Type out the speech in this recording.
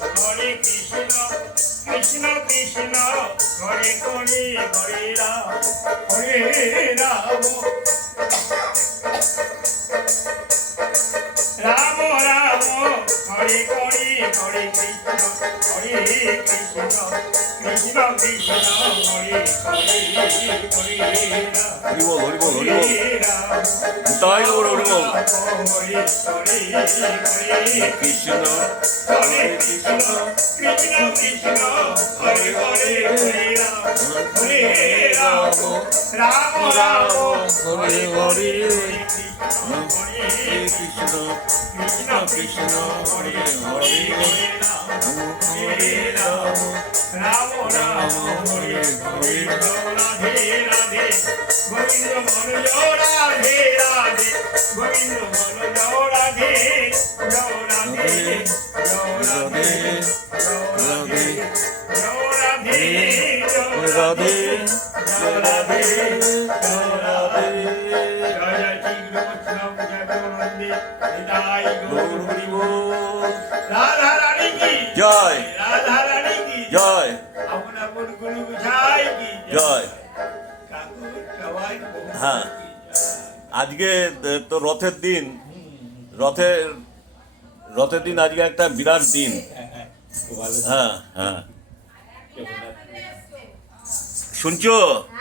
হরে কৃষ্ণ কৃষ্ণ কৃষ্ণ হরে হরে হরে রাম হরে রাম। রাম রাম হরে হরে হরে কৃষ্ণ হরে কৃষ্ণ কৃষ্ণ কৃষ্ণ হরে হরে হরে রাম। হরি বল হরি বল হরি বল। হরে রাম। তাই হরে হরে কৃষ্ণ হরে কৃষ্ণ কৃষ্ণ কৃষ্ণ হরে হরে হরে রাম হরে রাম রাম রাম হরে হরে হরে কৃষ্ণ কৃষ্ণ কৃষ্ণ হরে হরে রাম হরে রাম রাম রাম হরে হরে রাধে রাধে গোবিন্দ মন জয়। রাধা রানী জয়। জয়। হ্যাঁ। আজকে তো রথের দিন। রথের রথের দিন আজকে একটা বিরাট দিন। হ্যাঁ হ্যাঁ শুনছো হ্যাঁ